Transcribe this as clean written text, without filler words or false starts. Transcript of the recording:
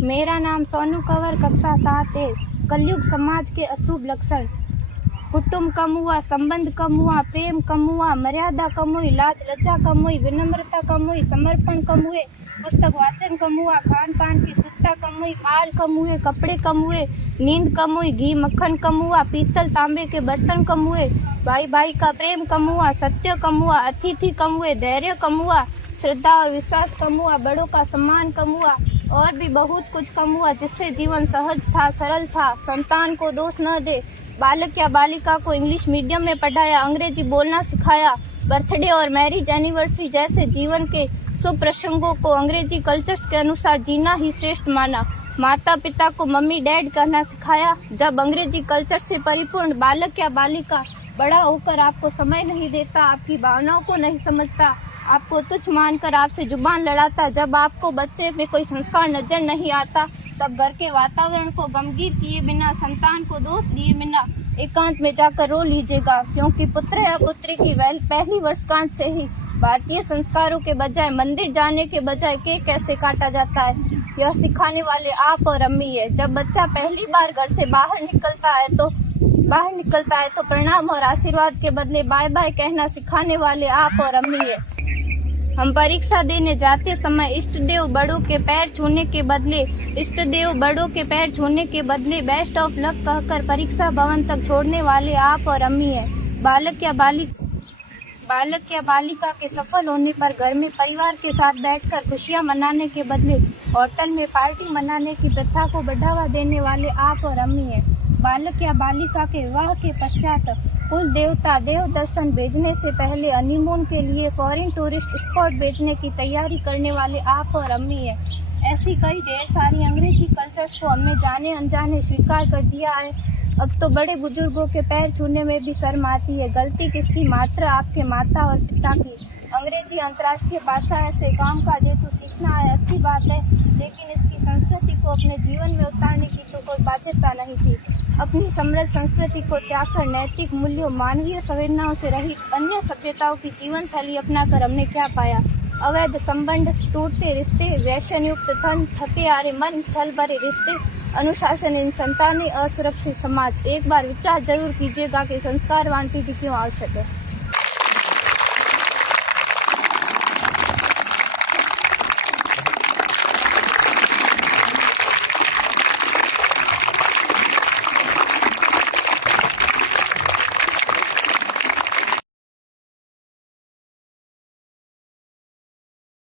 मेरा नाम सोनू कंवर, कक्षा 7 है। कलयुग समाज के अशुभ लक्षण। कुटुंब कम हुआ, संबंध कम हुआ, प्रेम कम हुआ, मर्यादा कम हुई, लाज लज्जा कम हुई, विनम्रता कम हुई, समर्पण कम हुए, पुस्तक वाचन कम हुआ, खान पान की शुद्धता कम हुई, बाल कम हुए, कपड़े कम हुए, नींद कम हुई, घी मक्खन कम हुआ, पीतल तांबे के बर्तन कम हुए, भाई भाई का प्रेम कम हुआ, सत्य कम हुआ, अतिथि कम हुए, धैर्य कम हुआ, श्रद्धा और विश्वास कम हुआ, बड़ों का सम्मान कम हुआ और भी बहुत कुछ कम हुआ, जिससे जीवन सहज था, सरल था। संतान को दोष न दे। बालक या बालिका को इंग्लिश मीडियम में पढ़ाया, अंग्रेजी बोलना सिखाया, बर्थडे और मैरिज एनिवर्सरी जैसे जीवन के शुभ प्रसंगों को अंग्रेजी कल्चर्स के अनुसार जीना ही श्रेष्ठ माना। माता पिता को मम्मी डैड कहना सिखाया। जब अंग्रेजी कल्चर से परिपूर्ण बालक या बालिका बड़ा होकर आपको समय नहीं देता, आपकी भावनाओं को नहीं समझता, आपको तुच्छ मानकर आपसे जुबान लड़ाता, जब आपको बच्चे में कोई संस्कार नजर नहीं आता, तब घर के वातावरण को गमगीत दिए बिना, संतान को दोष दिए बिना एकांत में जाकर रो लीजिएगा, क्योंकि पुत्र या पुत्री की पहली वर्षगांठ से ही भारतीय संस्कारों के बजाय, मंदिर जाने के बजाय केक कैसे काटा जाता है, यह सिखाने वाले आप और अम्मी है। जब बच्चा पहली बार घर से बाहर निकलता है तो प्रणाम और आशीर्वाद के बदले बाय बाय कहना सिखाने वाले आप और अम्मी है। हम परीक्षा देने जाते समय इष्ट देव बड़ों के पैर छूने के बदले बेस्ट ऑफ लक कहकर परीक्षा भवन तक छोड़ने वाले आप और अम्मी है। बालक या बालिका के सफल होने पर घर में परिवार के साथ बैठकर खुशियां मनाने के बदले होटल में पार्टी मनाने की प्रथा को बढ़ावा देने वाले आप और अम्मी है। बालक या बालिका के विवाह के पश्चात कुल देवता देव दर्शन भेजने से पहले हनीमून के लिए फॉरेन टूरिस्ट स्पॉट भेजने की तैयारी करने वाले आप और अम्मी है। ऐसी कई ढेर सारी अंग्रेजी कल्चर्स को हमने जाने अनजाने स्वीकार कर दिया है। अब तो बड़े बुजुर्गों के पैर छूने में भी शर्म आती है। गलती किसकी? मात्र आपके माता और पिता की। अंग्रेजी अंतर्राष्ट्रीय भाषा है, से काम काज हेतु सीखना है, अच्छी बात है, लेकिन इसकी संस्कृति को अपने जीवन में उतारने की तो कोई बाध्यता नहीं थी। अपनी समृद्ध संस्कृति को त्याग कर नैतिक मूल्यों, मानवीय संवेदनाओं से रहित अन्य सभ्यताओं की जीवन शैली अपनाकर हमने क्या पाया? अवैध संबंध, टूटते रिश्ते, व्यसन युक्त धन, थके हारे मन, छल भरे रिश्ते, अनुशासनहीन संतानें, असुरक्षित समाज। एक बार विचार जरूर कीजिएगा कि संस्कारवान पीढ़ी क्यों आवश्यक है।